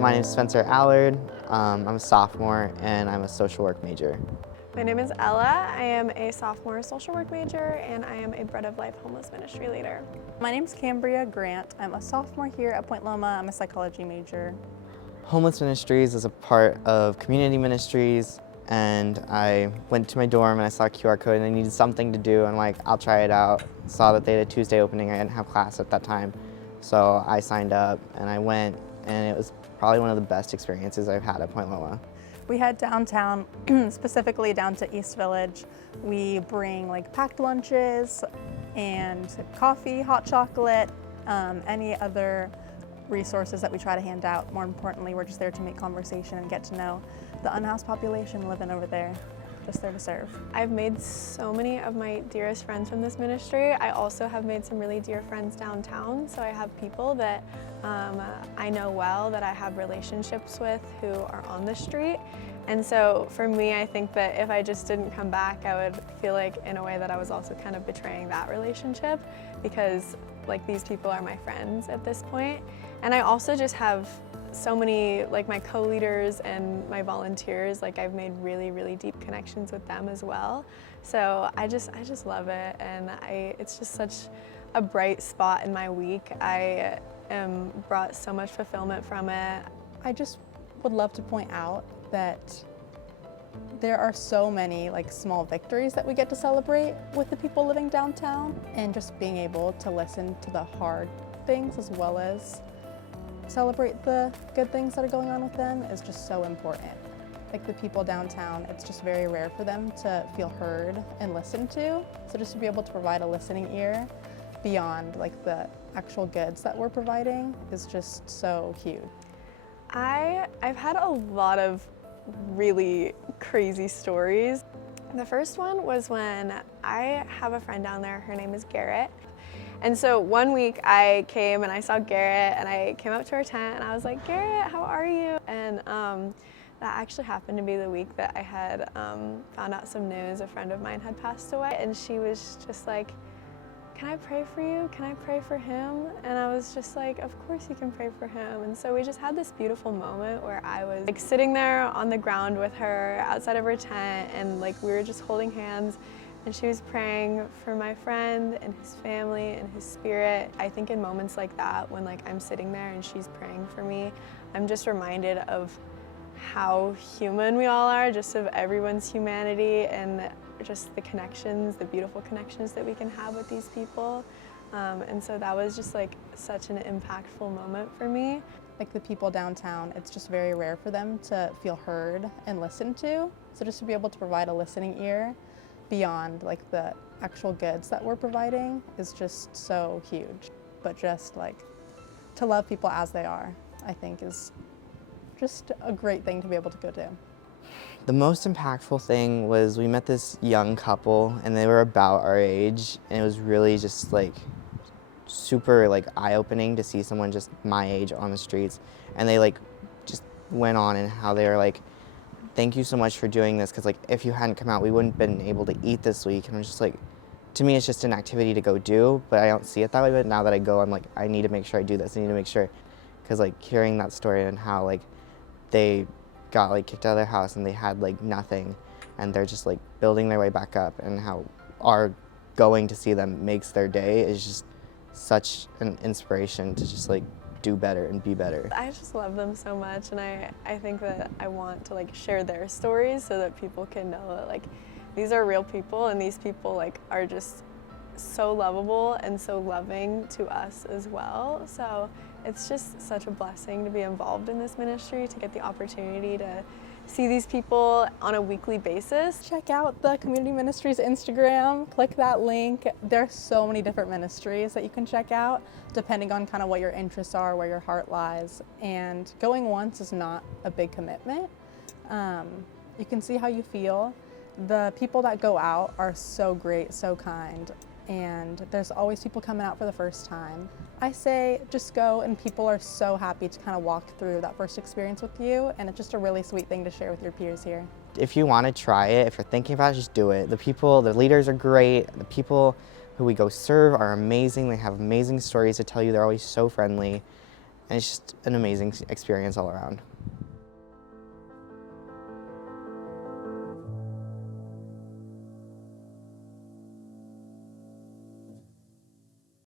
My name is Spencer Allard. I'm a sophomore and I'm a social work major. My name is Ella. I am a sophomore social work major and I am a Bread of Life homeless ministry leader. My name's Cambria Grant. I'm a sophomore here at Point Loma. I'm a psychology major. Homeless Ministries is a part of community ministries, and I went to my dorm and I saw a QR code and I needed something to do. I'm like, I'll try it out. Saw that they had a Tuesday opening. I didn't have class at that time, so I signed up and I went, and it was probably one of the best experiences I've had at Point Loma. We head downtown, specifically down to East Village. We bring like packed lunches and coffee, hot chocolate, any other resources that we try to hand out. More importantly, we're just there to make conversation and get to know the unhoused population living over there. Just there to serve. I've made so many of my dearest friends from this ministry. I also have made some really dear friends downtown, so I have people that I know well, that I have relationships with who are on the street. And so for me, I think that if I just didn't come back, I would feel like in a way that I was also kind of betraying that relationship, because like these people are my friends at this point. And I also just have so many, like my co-leaders and my volunteers, like I've made really, really deep connections with them as well. So I just love it, and it's just such a bright spot in my week. I brought so much fulfillment from it. I just would love to point out that there are so many like small victories that we get to celebrate with the people living downtown, and just being able to listen to the hard things as well as celebrate the good things that are going on with them is just so important. Like the people downtown, it's just very rare for them to feel heard and listened to. So just to be able to provide a listening ear beyond like the actual goods that we're providing is just so huge. I've had a lot of really crazy stories. The first one was when I have a friend down there, her name is Garrett. And so one week I came and I saw Garrett, and I came up to her tent and I was like, Garrett, how are you? And that actually happened to be the week that I had found out some news. A friend of mine had passed away, and she was just like, can I pray for you? Can I pray for him? And I was just like, of course you can pray for him. And so we just had this beautiful moment where I was like sitting there on the ground with her outside of her tent, and like we were just holding hands, and she was praying for my friend and his family and his spirit. I think in moments like that, when like I'm sitting there and she's praying for me, I'm just reminded of how human we all are, just of everyone's humanity, and just the connections, the beautiful connections that we can have with these people. And so that was just like such an impactful moment for me. Like the people downtown, it's just very rare for them to feel heard and listened to. So just to be able to provide a listening ear beyond like the actual goods that we're providing is just so huge. But just like to love people as they are, I think is just a great thing to be able to go do. The most impactful thing was we met this young couple, and they were about our age, and it was really just like super like eye-opening to see someone just my age on the streets. And they like just went on and how they were like, thank you so much for doing this, because like if you hadn't come out, we wouldn't have been able to eat this week. And I'm just like, to me it's just an activity to go do, but I don't see it that way. But now that I go, I'm like, I need to make sure I do this. I need to make sure, because like hearing that story and how like they got like kicked out of their house and they had like nothing, and they're just like building their way back up, and how our going to see them makes their day is just such an inspiration to just like do better and be better. I just love them so much, and I think that I want to like share their stories so that people can know that like these are real people, and these people like are just so lovable and so loving to us as well. So it's just such a blessing to be involved in this ministry, to get the opportunity to see these people on a weekly basis. Check out the Community Ministries Instagram, click that link. There's so many different ministries that you can check out depending on kind of what your interests are, where your heart lies. And going once is not a big commitment. You can see how you feel. The people that go out are so great, so kind, and there's always people coming out for the first time. I say just go, and people are so happy to kind of walk through that first experience with you, and it's just a really sweet thing to share with your peers here. If you want to try it, if you're thinking about it, just do it. The leaders are great. The people who we go serve are amazing. They have amazing stories to tell you. They're always so friendly. and it's just an amazing experience all around.